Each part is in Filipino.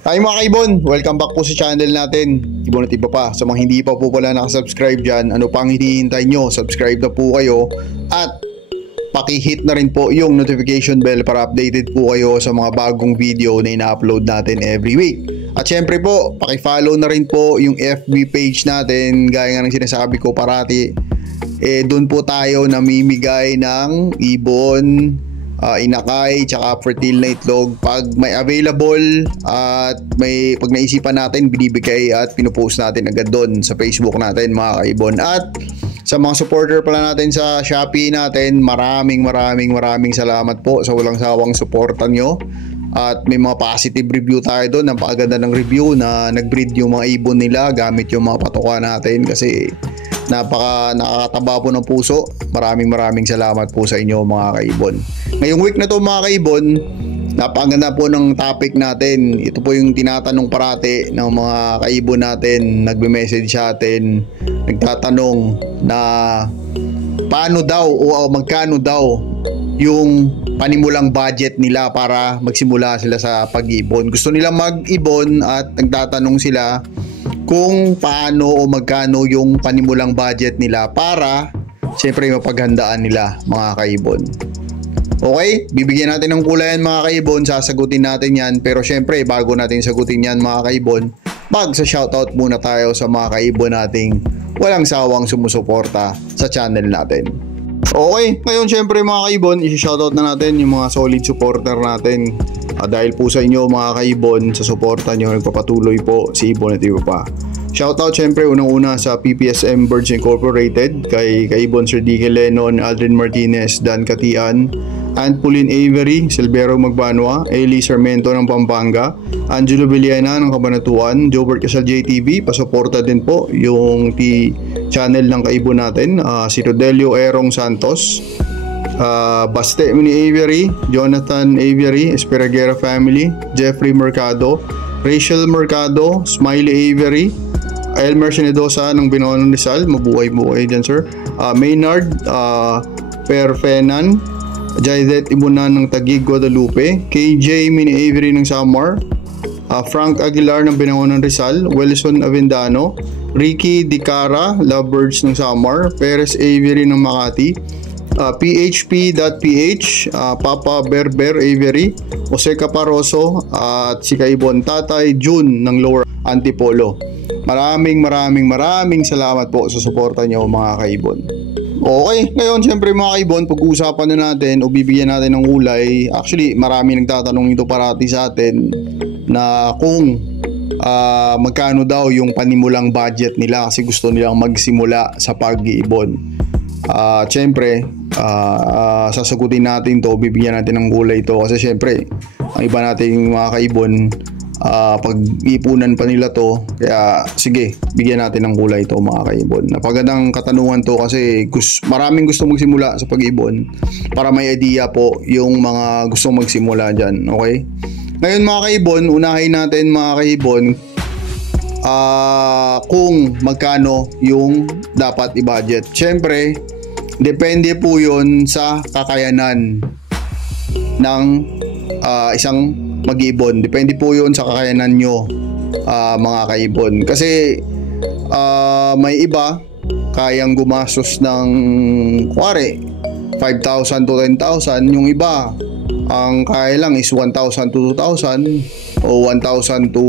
Hi mga kaibon, welcome back po sa channel natin. Ibon at iba pa, sa mga hindi pa po pala nakasubscribe dyan, ano pang hinihintay nyo? Subscribe na po kayo at paki-hit na rin po yung notification bell para updated po kayo sa mga bagong video na ina-upload natin every week. At syempre po, paki-follow na rin po yung FB page natin, gaya nga ng sinasabi ko parati. Doon po tayo namimigay ng ibon, inakay, tsaka fertile na itlog pag may available at pag naisipan natin binibigay at pinupost natin agad doon sa Facebook natin mga kaibon. At sa mga supporter pala natin sa Shopee natin, maraming salamat po sa walang sawang suporta nyo. At may mga positive review tayo doon, napakaganda ng review na nag-breed yung mga ibon nila gamit yung mga patuka natin, kasi nakakataba po ng puso. Maraming salamat po sa inyo mga kaibon. Ngayong week na to mga kaibon, napakaganda po ng topic natin. Ito po yung tinatanong parati ng mga kaibon natin, nagme-message sa atin, nagtatanong na paano daw o magkano daw yung panimulang budget nila para magsimula sila sa pag-ibon. Gusto nilang mag-ibon at nagtatanong sila kung paano o magkano yung panimulang budget nila para siyempre mapaghandaan nila mga kaibon. Okay, bibigyan natin ng kulayan mga kaibon, sasagutin natin yan, pero siyempre bago natin sagutin yan mga kaibon, sa shoutout muna tayo sa mga kaibon nating walang sawang sumusuporta sa channel natin. Okay, ngayon syempre mga kaibon, isi-shoutout na natin yung mga solid supporter natin. Dahil po sa inyo mga kaibon, sa suporta nyo, nagpapatuloy po si Ibon at iba pa. Shoutout syempre unang-una sa PPSM Birds Incorporated, kay Kaibon Sir D.K. Lennon, Aldrin Martinez, Dan Katian, Aunt Pauline Avery, Silvero Magbanwa, Eli Sarmento ng Pampanga, Angelo Villena ng Cabanatuan, Jobert Casal JTV, pasuporta din po yung channel ng kaibon natin, si Rodelio Erong Santos, Baste Mini Avery, Jonathan Avery, Espiragera Family, Jeffrey Mercado, Rachel Mercado, Smiley Avery, Elmer Senedosa ng Binondo Rizal, mabuhay dyan sir, Maynard Perfenan, Jaidet Ibunan ng Taguig Guadalupe, KJ Mini Avery ng Samar, Frank Aguilar ng Binondo Rizal, Wilson Avendano, Ricky Dicara, Lovebirds ng Samar, Perez Avery ng Makati, PHP.PH, Papa Berber Avery, Jose Caparoso, at si Kaibon Tatay June ng Lower Antipolo. Maraming salamat po sa suporta nyo mga kaibon. Okay, ngayon syempre mga kaibon, pag-uusapan na natin o bibigyan natin ng kulay. Actually, marami nagtatanong ito parati sa atin na kung magkano daw yung panimulang budget nila kasi gusto nilang magsimula sa pag-iibon. Syempre, sasagutin natin to, bibigyan natin ng kulay ito kasi syempre, ang iba nating mga kaibon, pag-ipunan pa nila to, kaya sige, bigyan natin ng kulay ito mga kaibon. Napagandang katanungan to kasi maraming gusto magsimula sa pag-ibon para may idea po yung mga gustong magsimula dyan. Okay, ngayon mga kaibon, unahin natin mga kaibon kung magkano yung dapat i-budget. Syempre, depende po yun sa kakayanan ng isang mag-ibon. Depende po yun sa kakayanan nyo mga kaibon. Kasi may iba kayang gumastos ng kuwari 5,000 to 10,000. Yung iba ang kaya lang is 1,000 to 2,000 o 1,000 to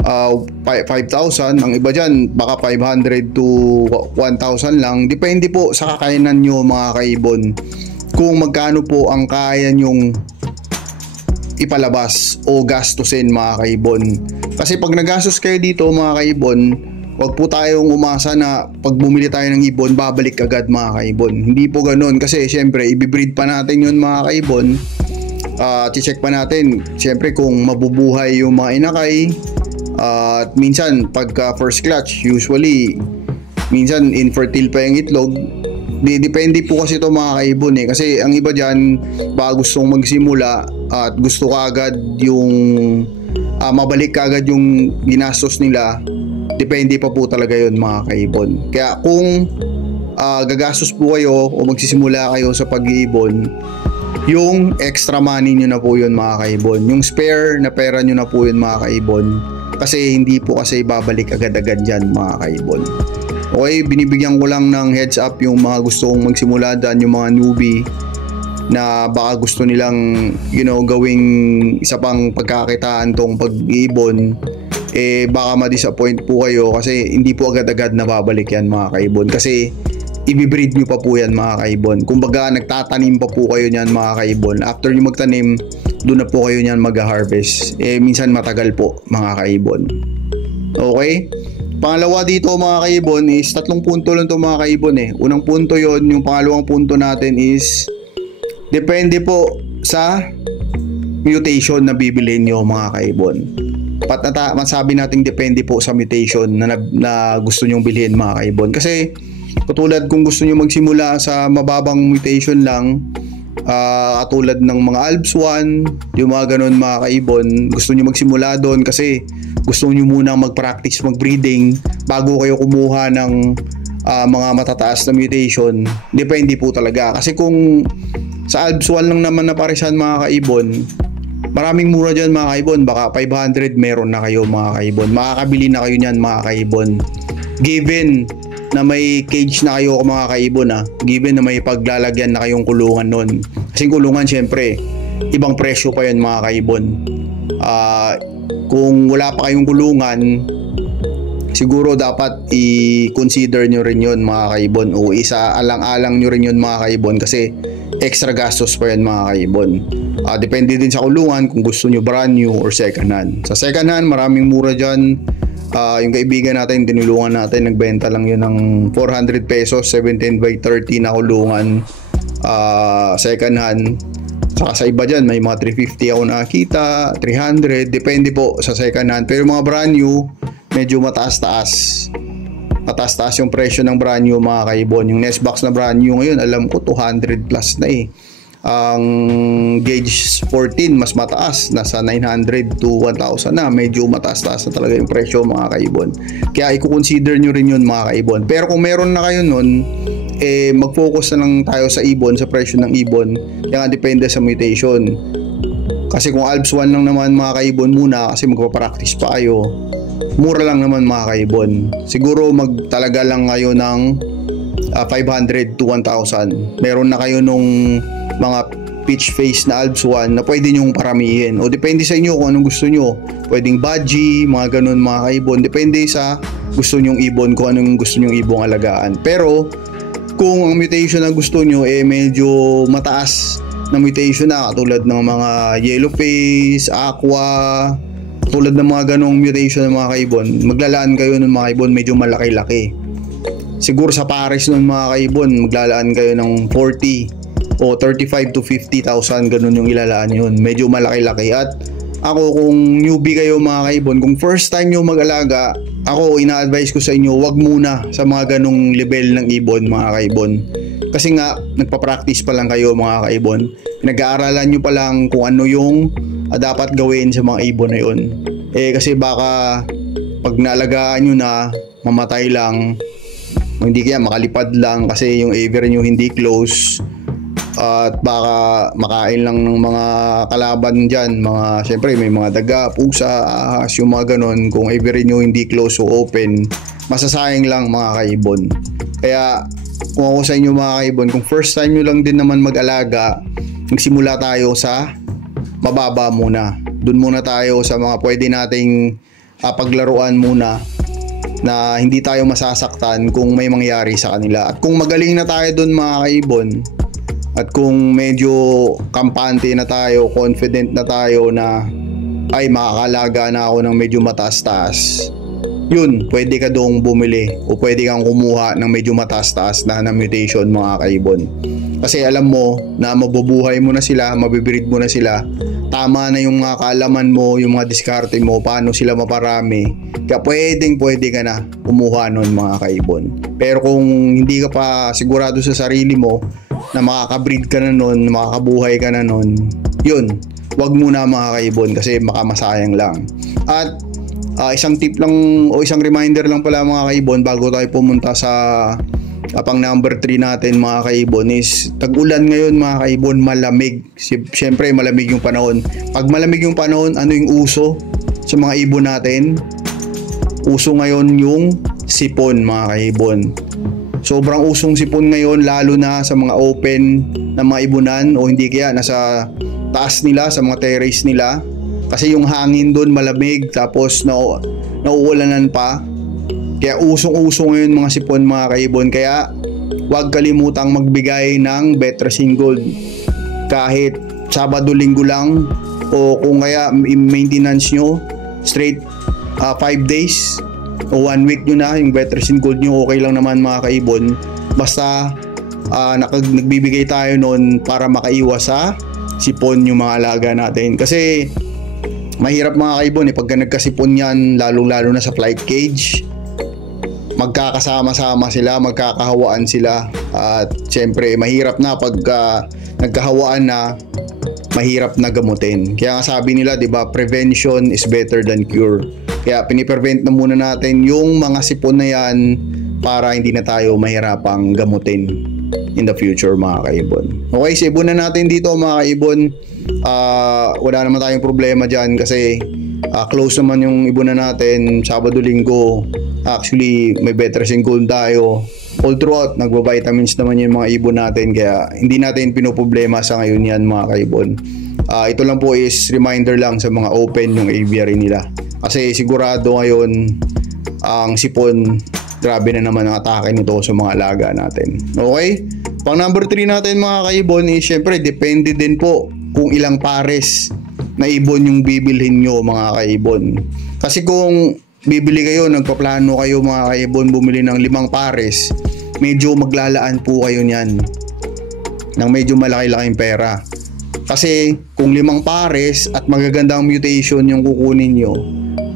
5,000. Ang iba dyan baka 500 to 1,000 lang. Depende po sa kakayanan nyo mga kaibon kung magkano po ang kaya nyong ipalabas o gastusin mga kaibon. Kasi pag nagastos kayo dito mga kaibon, wag po tayong umasa na pag bumili tayo ng ibon babalik agad mga kaibon. Hindi po ganoon, kasi syempre i-breed pa natin yun mga kaibon. Check pa natin syempre kung mabubuhay yung mga inakay. At minsan pagka first clutch, usually minsan infertile pa yung itlog. Depende po kasi ito mga kaibon kasi ang iba dyan baka gustong magsimula at gusto ka agad yung mabalik ka agad yung ginastos nila. Depende pa po talaga yun mga kaibon. Kaya kung gagastos po kayo o magsisimula kayo sa pag-iibon, yung extra money nyo na po yun mga kaibon. Yung spare na pera nyo na po yun mga kaibon. Kasi hindi po kasi babalik agad-agad dyan mga kaibon. Okay, binibigyan ko lang ng heads up yung mga gustong magsimula dyan, yung mga newbie na baka gusto nilang gawing isa pang pagkakitaan tong pag-iibon. Baka ma-disappoint po kayo kasi hindi po agad-agad nababalik yan mga kaibon. Kasi i-breed nyo pa po yan mga kaibon. Kumbaga nagtatanim pa po kayo niyan mga kaibon. After nyo magtanim, doon na po kayo niyan mag-harvest. Minsan matagal po mga kaibon. Okay? Pangalawa dito mga kaibon is 3 punto lang to mga kaibon Unang punto yon, yung pangalawang punto natin is depende po sa mutation na bibilhin nyo mga kaibon. Masabi natin depende po sa mutation na gusto nyong bilhin mga kaibon. Kasi katulad kung gusto nyo magsimula sa mababang mutation lang, katulad ng mga Alps 1, yung mga ganun mga kaibon, gusto nyo magsimula doon kasi gusto nyo muna mag-practice mag-breeding bago kayo kumuha ng mga matataas na mutation. Depende po talaga. Kasi kung sa Alps 1 lang naman na parisan mga kaibon, maraming mura dyan mga kaibon. Baka 500 meron na kayo mga kaibon. Makakabili na kayo nyan mga kaibon. Given na may cage na kayo mga kaibon given na may paglalagyan na kayong kulungan nun. Kasi kulungan syempre ibang presyo pa yun mga kaibon. Kung wala pa kayong kulungan, siguro dapat i-consider nyo rin yun mga kaibon, o isa-alang-alang nyo rin yun mga kaibon kasi extra gastos pa yan mga kaibon. Depende din sa kulungan kung gusto nyo brand new or second hand. Sa second hand maraming mura dyan. Yung kaibigan natin, tinulungan natin, nagbenta lang yun ng 400 pesos, 17x30 na kulungan, second hand. Saka sa iba dyan, may mga 350 ako nakakita, 300, depende po sa second hand. Pero mga brand new, medyo mataas-taas yung presyo ng brand new mga kaibon. Yung nest box na brand new ngayon, alam ko 200 plus na Ang gauge 14 mas mataas, nasa 900 to 1,000 na. Medyo mataas-taas na talaga yung presyo mga kaibon. Kaya i-consider nyo rin yun mga kaibon. Pero kung meron na kayo nun, mag-focus na lang tayo sa ibon, sa presyo ng ibon. Kaya depende sa mutation. Kasi kung Alps 1 lang naman mga kaibon muna, kasi magpapractice pa kayo, mura lang naman mga kaibon. Siguro magtalaga lang kayo ng 500 to 1,000. Meron na kayo nung mga pitch face na Alps 1 na pwede nyong paramihin. O depende sa inyo kung anong gusto nyo. Pwedeng budgie, mga ganun mga kaibon. Depende sa gusto nyong ibon, kung anong gusto nyong ibong alagaan. Pero kung ang mutation na gusto nyo medyo mataas na mutation na, katulad ng mga yellow face, aqua, tulad ng mga ganong mutation ng mga kaibon, maglalaan kayo ng mga kaibon medyo malaki-laki. Siguro sa pares nun mga kaibon, maglalaan kayo ng 40 o 35 to 50,000, ganun yung ilalaan yun. Medyo malaki-laki. At ako, kung newbie kayo mga kaibon, kung first time nyo mag-alaga, ako ina-advise ko sa inyo, wag muna sa mga ganung level ng ibon mga kaibon. Kasi nga, nagpa-practice pa lang kayo mga kaibon. Nag-aaralan nyo pa lang kung ano yung dapat gawin sa mga ibon na yun. Kasi baka pag naalagaan nyo na, mamatay lang, hindi kaya makalipad lang kasi yung aviary nyo hindi close. At baka makain lang ng mga kalaban dyan, syempre may mga daga, pusa, ahas, yung mga ganon. Kung aviary nyo hindi close o open, masasayang lang mga kaibon. Kaya kung ako sa inyo mga kaibon, kung first time nyo lang din naman mag-alaga, magsimula tayo sa mababa muna. Doon muna tayo sa mga pwede nating paglaruan muna, na hindi tayo masasaktan kung may mangyari sa kanila. At kung magaling na tayo doon mga kaibon, at kung medyo kampante na tayo, confident na tayo na ay makakalaga na ako ng medyo mataas-taas, yun, pwede ka doong bumili o pwede kang kumuha ng medyo mataas-taas na mutation mga kaibon. Kasi alam mo na mabubuhay mo na sila, mabibreed mo na sila, tama na yung mga kaalaman mo, yung mga diskarte mo, paano sila maparami. Kaya pwede ka na kumuha nun mga kaibon. Pero kung hindi ka pa sigurado sa sarili mo na makakabreed ka na nun, makakabuhay ka na nun, yun, wag muna mga kaibon kasi makamasayang lang. At isang tip lang o isang reminder lang pala mga kaibon bago tayo pumunta sa Pang number 3 natin mga kaibon is tag-ulan ngayon mga kaibon, malamig. Siyempre malamig yung panahon. Pag malamig yung panahon, ano yung uso sa mga ibon natin? Uso ngayon yung sipon mga kaibon. Sobrang usong sipon ngayon, lalo na sa mga open na mga ibunan o hindi kaya nasa taas nila, sa mga terrace nila. Kasi yung hangin doon malamig, tapos nauulanan pa. Kaya usong-usong ngayon mga sipon mga kaibon. Kaya huwag kalimutang magbigay ng Betracin Gold. Kahit Sabado, Linggo lang, o kung kaya maintenance nyo straight 5 days o 1 week nyo na yung Betracin Gold nyo, okay lang naman mga kaibon. Basta nagbibigay tayo nun para makaiwas sa sipon yung mga alaga natin. Kasi mahirap mga kaibon pagka nagkasipon yan, lalong-lalo na sa flight cage. Magkakasama-sama sila, magkakahawaan sila, at syempre mahirap na pag nagkahawaan na, mahirap na gamutin. Kaya nga sabi nila, 'di ba, prevention is better than cure. Kaya piniprevent na muna natin yung mga sipon na yan para hindi na tayo mahirapang gamutin in the future mga kaibon. Okay, sa ibon na natin dito mga kaibon, wala naman tayong problema dyan kasi close naman yung ibon na natin. Sabado, Linggo actually may Betracin Gold tayo. All throughout nagba-vitamins naman yung mga ibon natin, kaya hindi natin pinoproblema sa ngayon yan mga kaibon. Ito lang po is reminder lang sa mga open yung aviary nila, kasi sigurado ngayon ang sipon, grabe na naman ang atake nito sa mga alaga natin. Okay, pang number 3 natin mga kaibon is syempre depende din po kung ilang pares na ibon yung bibilhin nyo mga kaibon. Kasi kung bibili kayo, nagpaplano kayo mga kaibon, bumili ng 5 pares, medyo maglalaan po kayo niyan ng medyo malaki-laking pera. Kasi kung 5 pares at magagandang mutation yung kukunin nyo,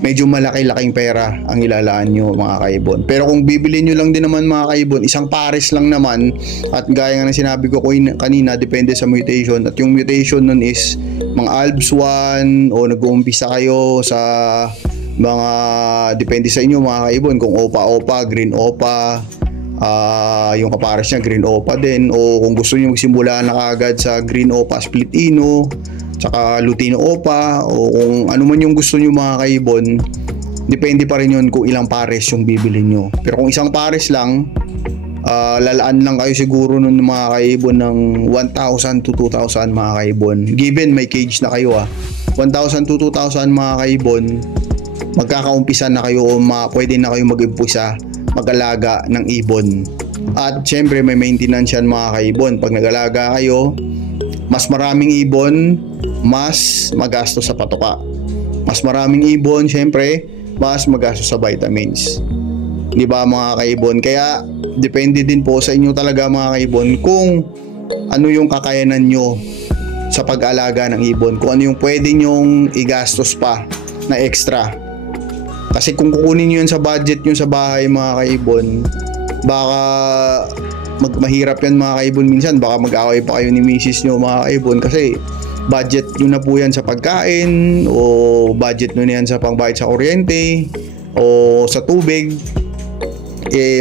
medyo malaki-laking pera ang ilalaan nyo mga kaibon. Pero kung bibili nyo lang din naman mga kaibon, 1 pares lang naman, at gaya nga ng sinabi ko kanina, depende sa mutation, at yung mutation nun is mga Albs 1 o nag-uumpisa kayo sa mga, depende sa inyo mga kaibon, kung Opa, Green Opa, yung kapares niya Green Opa din, o kung gusto niyo magsimula na kagad sa Green Opa Split Ino, tsaka Lutino Opa, o kung ano man yung gusto niyo mga kaibon, depende pa rin yun kung ilang pares yung bibili nyo. Pero kung 1 pares lang, lalaan lang kayo siguro nun mga kaibon ng 1,000 to 2,000 mga kaibon, given may cage na kayo 1,000 to 2,000 mga kaibon. Magkakaumpisa na kayo, o pwede na kayo mag-umpisa mag-alaga ng ibon. At syempre may maintenance yan mga kaibon. Pag nag-alaga kayo, mas maraming ibon, mas magastos sa patoka. Mas maraming ibon, syempre mas magastos sa vitamins. Di ba mga kaibon? Kaya depende din po sa inyo talaga mga kaibon kung ano yung kakayanan nyo sa pag-alaga ng ibon, kung ano yung pwede nyong igastos pa na extra. Kasi kung kukunin nyo yun sa budget nyo sa bahay mga kaibon, baka mahirap yan mga kaibon minsan. Baka mag-away pa kayo ni misis nyo mga kaibon, kasi budget nyo na po yan sa pagkain, o budget nyo na yan sa pangbayad sa kuryente o sa tubig.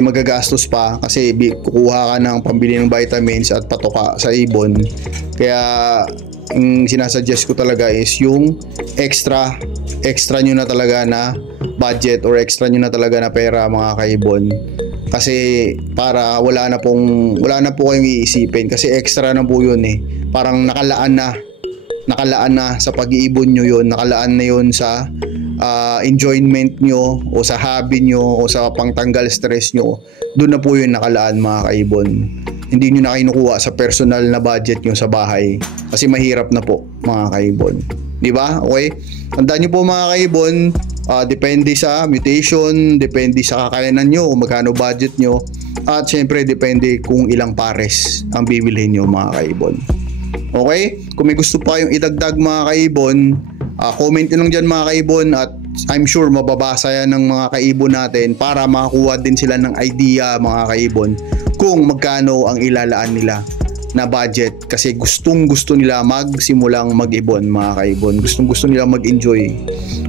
Magagastos pa kasi kukuha ka ng pambili ng vitamins at patoka sa ibon. Kaya ang sinasuggest ko talaga is yung extra nyo na talaga na budget, or extra nyo na talaga na pera mga kaibon, kasi para wala na po kayong iisipin, kasi extra na po yun parang nakalaan na sa pag-iibon nyo yun, nakalaan na yun sa enjoyment nyo o sa hobby nyo o sa pangtanggal stress nyo. Doon na po yun nakalaan mga kaibon. Hindi nyo na kinukuha sa personal na budget nyo sa bahay, kasi mahirap na po mga kaibon, di ba? Okay, tandaan nyo po mga kaibon, depende sa mutation, depende sa kakayanan nyo kung magkano budget nyo, at syempre depende kung ilang pares ang bibilhin nyo mga kaibon. Okay, kung may gusto pa kayong idagdag mga kaibon, comment nyo lang dyan mga kaibon, at I'm sure mababasa yan ng mga kaibon natin para makakuha din sila ng idea mga kaibon kung magkano ang ilalaan nila na budget, kasi gustong gusto nila magsimulang mag-ibon mga kaibon, gustong gusto nila mag-enjoy.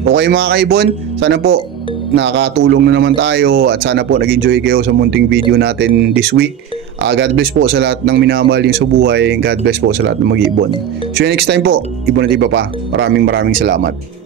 Okay mga kaibon, sana po nakakatulong na naman tayo at sana po nag-enjoy kayo sa munting video natin this week. God bless po sa lahat ng minamahal yung sa buhay. God bless po sa lahat ng mag-iibon. So next time po, ibon at iba pa. Maraming salamat.